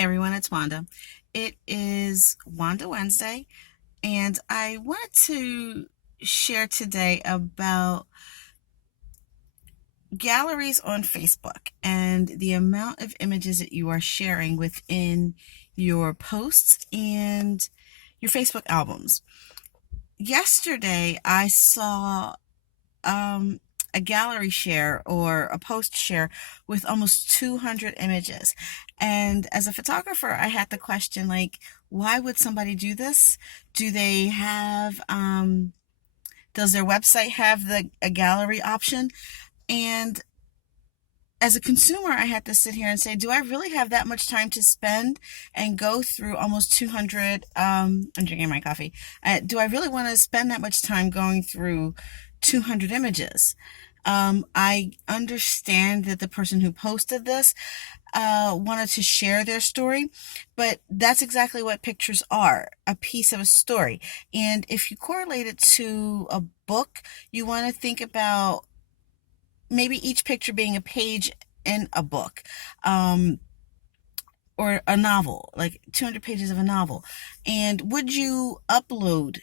everyone, it's Wanda. It is Wanda Wednesday, and I wanted to share today about galleries on Facebook and the amount of images that you are sharing within your posts and your Facebook albums. Yesterday, I saw a gallery share or a post share with almost 200 images. And as a photographer, I had the question, like, why would somebody do this? Do they have, does their website have a gallery option? And as a consumer, I had to sit here and say, do I really have that much time to spend and go through almost 200? I'm drinking my coffee. Do I really want to spend that much time going through 200 images? I understand that the person who posted this wanted to share their story, but that's exactly what pictures are, a piece of a story. And if you correlate it to a book, you want to think about maybe each picture being a page in a book, or a novel, like 200 pages of a novel. And would you upload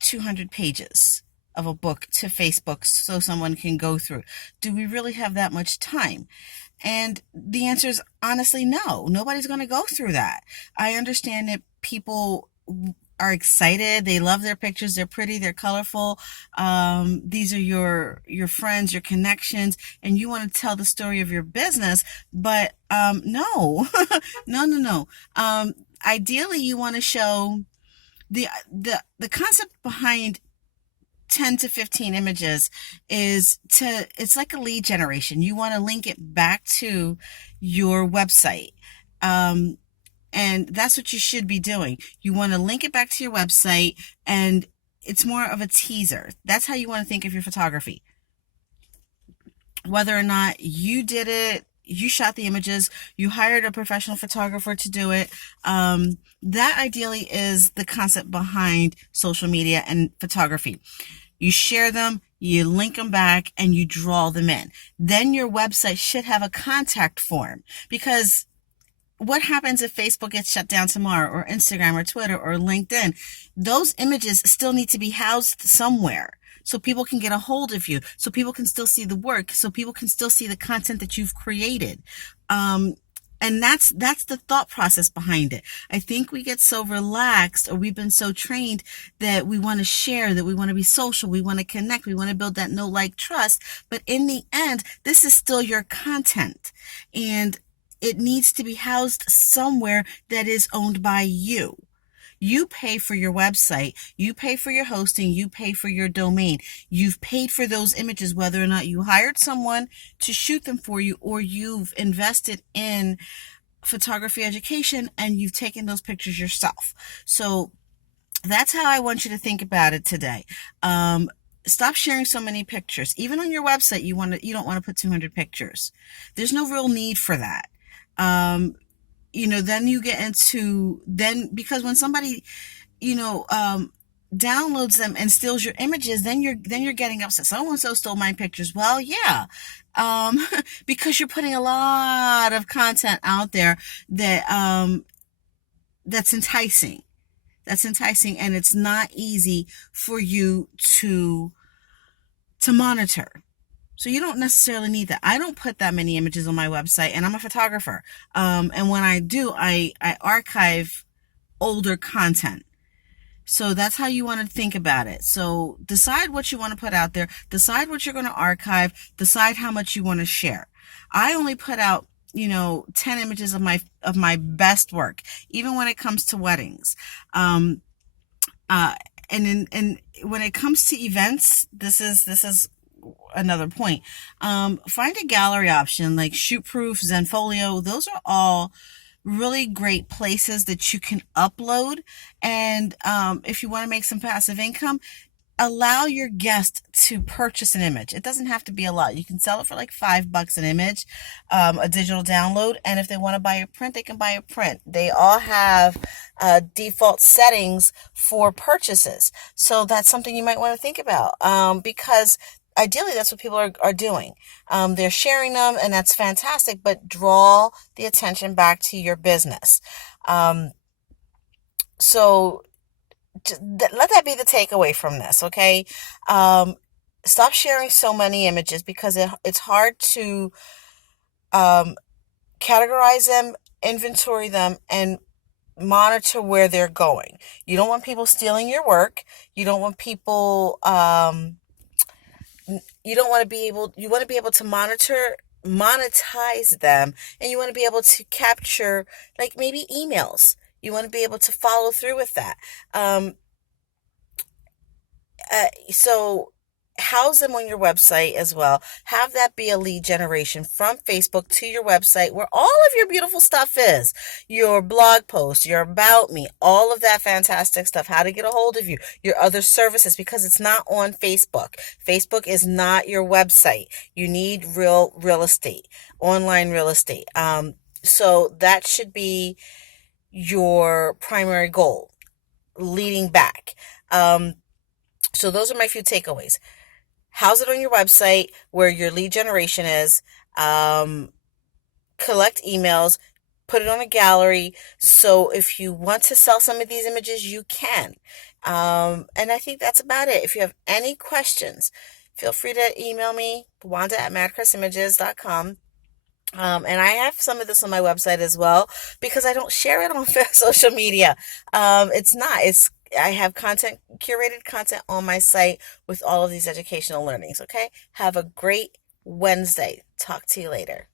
200 pages of a book to Facebook so someone can go through? Do we really have that much time? And the answer is honestly no. Nobody's going to go through that. I understand that people are excited. They love their pictures. They're pretty. They're colorful. These are your friends, your connections, and you want to tell the story of your business. But no, no. Ideally, you want to show the concept behind 10 to 15 images it's like a lead generation. You want to link it back to your website. And that's what you should be doing. You want to link it back to your website, and it's more of a teaser. That's how you want to think of your photography. Whether or not you did it, you shot the images, you hired a professional photographer to do it. That ideally is the concept behind social media and photography. You share them, you link them back, and you draw them in. Then your website should have a contact form, because what happens if Facebook gets shut down tomorrow, or Instagram or Twitter or LinkedIn? Those images still need to be housed somewhere so people can get a hold of you, so people can still see the work, so people can still see the content that you've created. And that's the thought process behind it. I think we get so relaxed, or we've been so trained that we want to share, that we want to be social, we want to connect, we want to build that know, like, trust. But in the end, this is still your content, and it needs to be housed somewhere that is owned by you. You pay for your website, you pay for your hosting, you pay for your domain. You've paid for those images, whether or not you hired someone to shoot them for you, or you've invested in photography education and you've taken those pictures yourself. So that's how I want you to think about it today. Stop sharing so many pictures. Even on your website, you don't want to put 200 pictures. There's no real need for that. Then you get into, because when somebody, downloads them and steals your images, then you're getting upset. So-and-so stole my pictures. Well, yeah. Because you're putting a lot of content out there that, that's enticing. And it's not easy for you to monitor. So you don't necessarily need that. I don't put that many images on my website, and I'm a photographer. And when I do, I archive older content. So that's how you want to think about it. So decide what you want to put out there. Decide what you're going to archive. Decide how much you want to share. I only put out 10 images of my best work, even when it comes to weddings. And when it comes to events, this is another point. Find a gallery option like Shootproof, Zenfolio. Those are all really great places that you can upload. And if you want to make some passive income, allow your guest to purchase an image. It doesn't have to be a lot. You can sell it for like $5 an image, a digital download. And if they want to buy a print, they can buy a print. They all have default settings for purchases. So that's something you might want to think about, because ideally that's what people are doing. They're sharing them, and that's fantastic, but draw the attention back to your business. Um, so let that be the takeaway from this, okay? Um, Stop sharing so many images because it's hard to um, categorize them, inventory them, and monitor where they're going. You don't want people stealing your work. You don't want people you don't want to be able you want to be able to monetize them, and you want to be able to capture, like, maybe emails. You want to be able to follow through with that. So house them on your website as well. Have that be a lead generation from Facebook to your website, where all of your beautiful stuff is. Your blog posts, your about me, all of that fantastic stuff, how to get a hold of you, your other services, because it's not on Facebook. Facebook is not your website. You need real estate, online real estate. So that should be your primary goal, leading back. So those are my few takeaways. House it on your website where your lead generation is. Collect emails, put it on a gallery. So if you want to sell some of these images, you can. And I think that's about it. If you have any questions, feel free to email me, wanda@madcrusimages.com. And I have some of this on my website as well, because I don't share it on social media. I have curated content on my site with all of these educational learnings. Okay. Have a great Wednesday. Talk to you later.